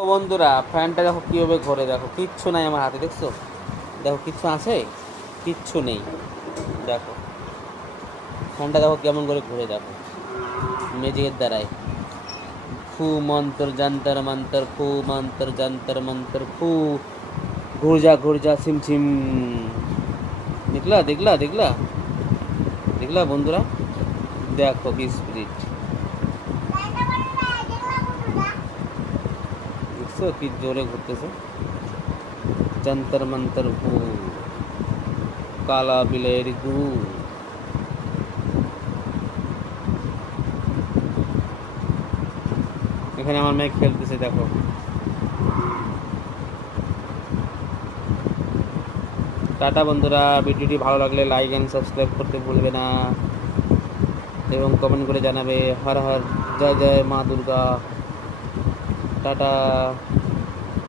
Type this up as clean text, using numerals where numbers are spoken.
ও বন্ধুরা, ফ্যানটা দেখো কীভাবে ঘোরে, দেখো কিচ্ছু নাই আমার হাতে, দেখছো? দেখো কিচ্ছু আছে? কিচ্ছু নেই। দেখো ফ্যানটা দেখো কেমন করে ঘুরে, দেখো ম্যাজিকের দ্বারাই। ফু মন্তর যন্তর মন্তর, ফু মন্তর যন্তর মন্তর, ফু ঘুর যা সিম ছিম। দেখলা দেখলা দেখলা দেখলা বন্ধুরা, দেখো কি স্পিরিট, দেখছো কি জোরে ঘুরতেছে। যন্তর মন্তর ফু, কালা বিলের গু। এখানে আমার মেয়ে খেলতেছে, দেখো। টাটা বন্ধুরা, ভিডিওটি ভালো লাগলে লাইক অ্যান্ড সাবস্ক্রাইব করতে ভুলবে না এবং কমেন্ট করে জানাবে। হর হর জয় জয় মা দুর্গা। টাটা।